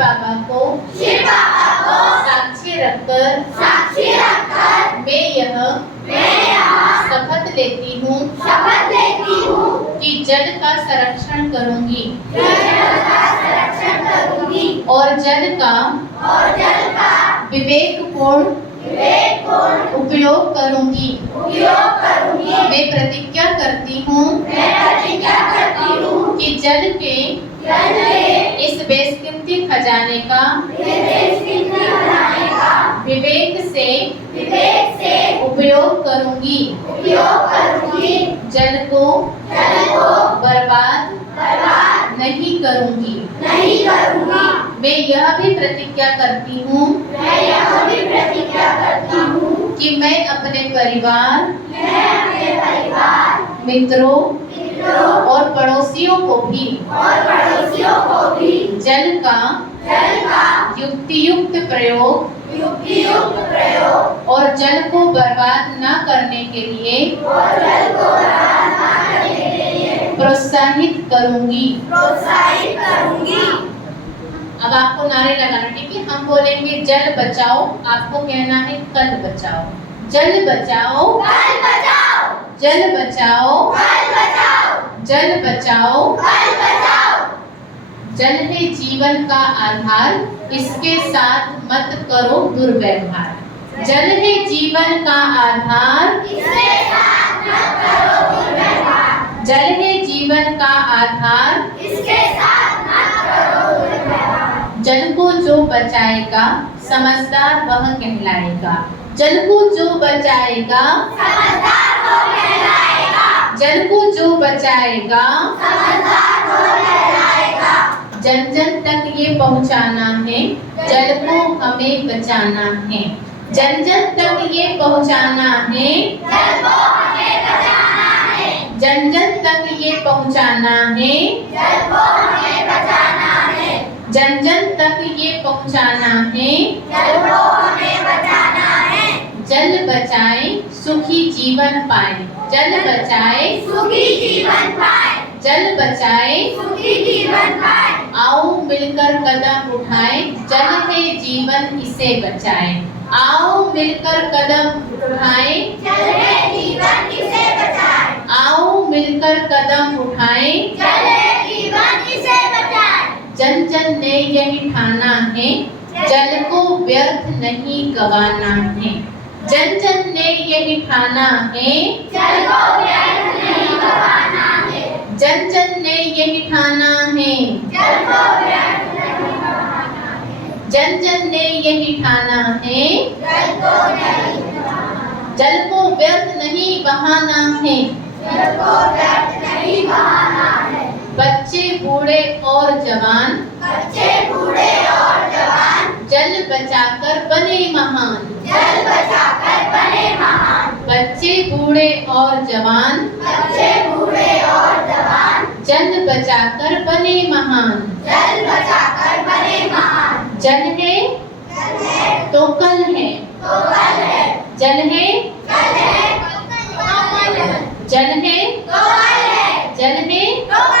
बाबा को साक्षी रखकर मैं यह शपथ लेती हूँ कि जल का संरक्षण करूँगी और जल का विवेकपूर्ण उपयोग करूँगी। मैं प्रतिज्ञा करती हूँ कि जल के इस बेशकीमती खजाने का विवेक से उपयोग करूँगी। जल को बर्बाद नहीं करूँगी। मैं यह भी प्रतिज्ञा करती हूँ कि मैं अपने परिवार, मित्रों और पड़ोसियों को भी जल का युक्तियुक्त प्रयोग और जल को बर्बाद न करने के लिए प्रोत्साहित करूंगी। अब आपको नारे लगाना, ठीक है? हम बोलेंगे जल बचाओ, आपको कहना है कल बचाओ। जल बचाओ, जल बचाओ, जल बचाओ। जल है जीवन का आधार, इसके साथ मत करो दुर्व्यवहार। जल है जीवन का आधार, जल है जीवन का आधार। जल को जो बचाएगा समझदार वह कहलाएगा। जल को जो बचाएगा, जल को जो बचाएगा, जन जन तक ये पहुंचाना है, जल को हमें बचाना है। जन जन तक ये पहुंचाना है, जन जन तक ये पहुंचाना है, जन जन तक ये पहुंचाना है। जल बचाए सुखी जीवन पाए, जल बचाए जल बचाए आओ मिलकर कदम उठाए, जल है जीवन इसे बचाए। आओ मिलकर कदम उठाए, आओ मिलकर कदम उठाए। जन जन ने यही ठाना है, जल को व्यर्थ नहीं गवाना है। जन जन ने यही ठाना है, जल को व्यर्थ नहीं गवाना है। जन जन ने यही ठाना है, जल को व्यर्थ नहीं गवाना है। जन जन ने यही ठाना है, जल को नहीं गवाना। जल को व्यर्थ नहीं बहाना है, जल को व्यर्थ नहीं बहाना है। बच्चे बूढ़े और जवान, जल बचाकर बने महान। बच्चे बूढ़े और जवान, जल बचाकर बने महान। जल है तो कल है, जल है, जल है, जल है।